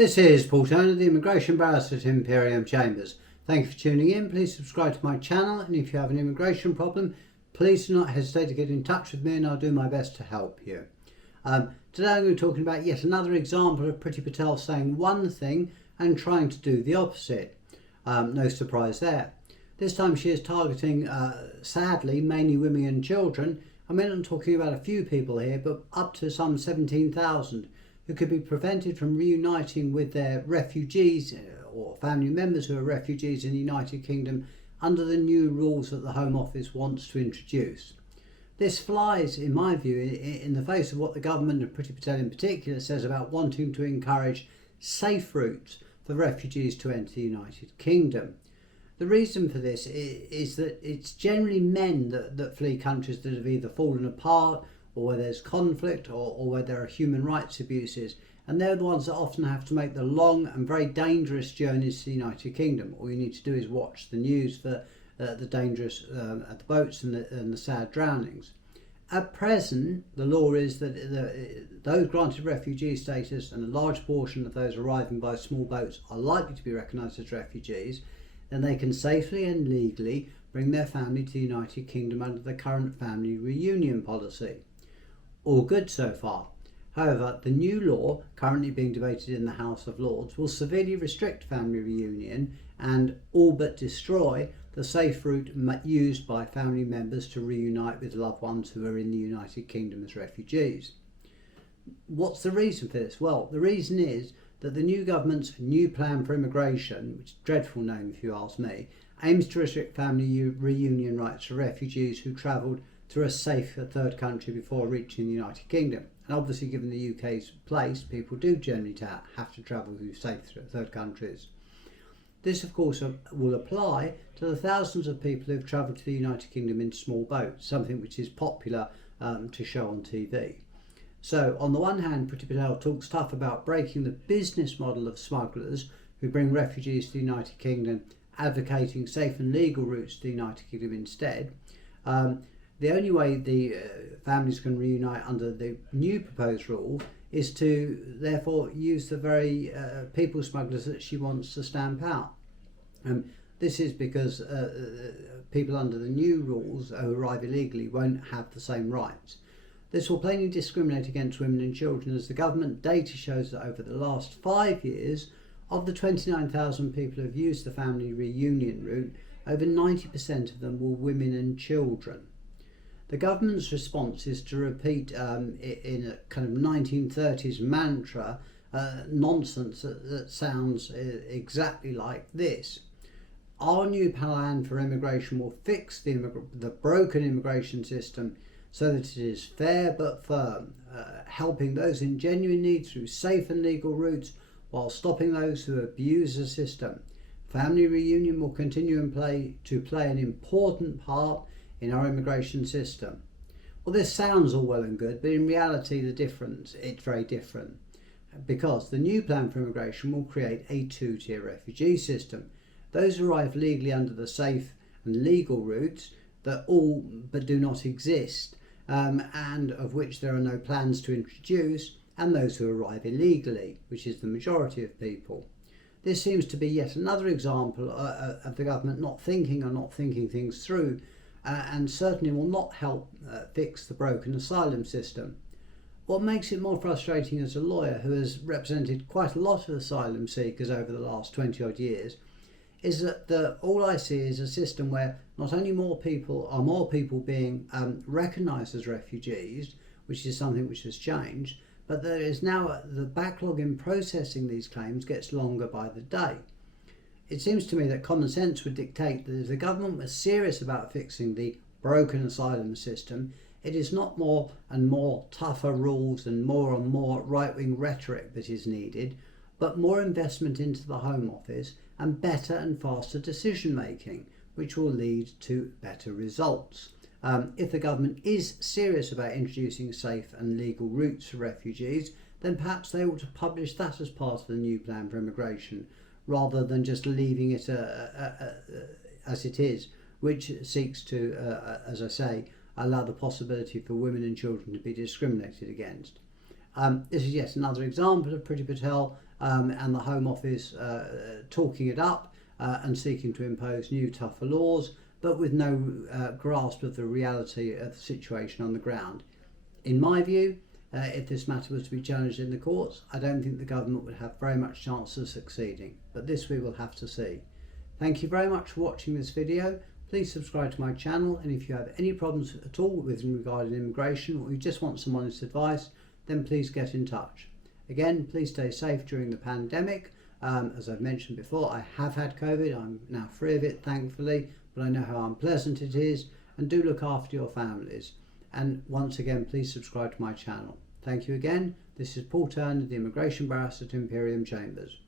This is Paul Turner, the Immigration Barrister at Imperium Chambers. Thank you for tuning in. Please subscribe to my channel, and if you have an immigration problem, please do not hesitate to get in touch with me and I'll do my best to help you. Today I'm going to be talking about yet another example of Priti Patel saying one thing and trying to do the opposite. No surprise there. This time she is targeting, sadly, mainly women and children. I'm not talking about a few people here, but up to some 17,000 who could be prevented from reuniting with their refugees or family members who are refugees in the United Kingdom under the new rules that the Home Office wants to introduce. This flies, in my view, in the face of what the government and Priti Patel in particular says about wanting to encourage safe routes for refugees to enter the United Kingdom. The reason for this is that it's generally men that flee countries that have either fallen apart or where there's conflict or where there are human rights abuses, and they're the ones that often have to make the long and very dangerous journeys to the United Kingdom. All you need to do is watch the news for the dangerous the boats and the sad drownings. At present, the law is that those granted refugee status and a large portion of those arriving by small boats are likely to be recognised as refugees, then they can safely and legally bring their family to the United Kingdom under the current family reunion policy. All good so far. However, the new law currently being debated in the House of Lords will severely restrict family reunion and all but destroy the safe route used by family members to reunite with loved ones who are in the United Kingdom as refugees. What's the reason for this? Well, the reason is that the new government's new plan for immigration, which is a dreadful name if you ask me, aims to restrict family reunion rights for refugees who travelled through a safe third country before reaching the United Kingdom. And obviously, given the UK's place, people do generally have to travel through safe third countries. This, of course, will apply to the thousands of people who have travelled to the United Kingdom in small boats, something which is popular to show on TV. So, on the one hand, Priti Patel talks tough about breaking the business model of smugglers who bring refugees to the United Kingdom, advocating safe and legal routes to the United Kingdom instead. The only way the families can reunite under the new proposed rule is to therefore use the very people smugglers that she wants to stamp out. This is because people under the new rules who arrive illegally won't have the same rights. This will plainly discriminate against women and children, as the government data shows that over the last 5 years, of the 29,000 people who have used the family reunion route, over 90% of them were women and children. The government's response is to repeat in a kind of 1930s mantra nonsense that sounds exactly like this. Our new plan for immigration will fix the broken immigration system so that it is fair but firm, helping those in genuine need through safe and legal routes while stopping those who abuse the system. Family reunion will continue to play an important part in our immigration system. Well, this sounds all well and good, but in reality it's very different, because the new plan for immigration will create a two-tier refugee system. Those who arrive legally under the safe and legal routes that all but do not exist, and of which there are no plans to introduce, and those who arrive illegally, which is the majority of people. This seems to be yet another example of the government not thinking things through, and certainly will not help fix the broken asylum system. What makes it more frustrating as a lawyer who has represented quite a lot of asylum seekers over the last 20 odd years is that all I see is a system where not only more people being recognised as refugees, which is something which has changed, but there is now the backlog in processing these claims gets longer by the day. It seems to me that common sense would dictate that if the government was serious about fixing the broken asylum system, it is not more and more tougher rules and more right-wing rhetoric that is needed, but more investment into the Home Office and better and faster decision making, which will lead to better results. If the government is serious about introducing safe and legal routes for refugees, then perhaps they ought to publish that as part of the new plan for immigration, rather than just leaving it as it is, which seeks to, as I say, allow the possibility for women and children to be discriminated against. This is yet another example of Priti Patel and the Home Office talking it up and seeking to impose new tougher laws, but with no grasp of the reality of the situation on the ground. In my view, if this matter was to be challenged in the courts, I don't think the government would have very much chance of succeeding, but this we will have to see. Thank you very much for watching this video. Please subscribe to my channel, and if you have any problems at all with regarding immigration, or you just want some honest advice, then please get in touch. Again, please stay safe during the pandemic. As I've mentioned before, I have had COVID. I'm now free of it, thankfully, but I know how unpleasant it is, and do look after your families. And once again, please subscribe to my channel. Thank you again. This is Paul Turner, the Immigration Barrister at Imperium Chambers.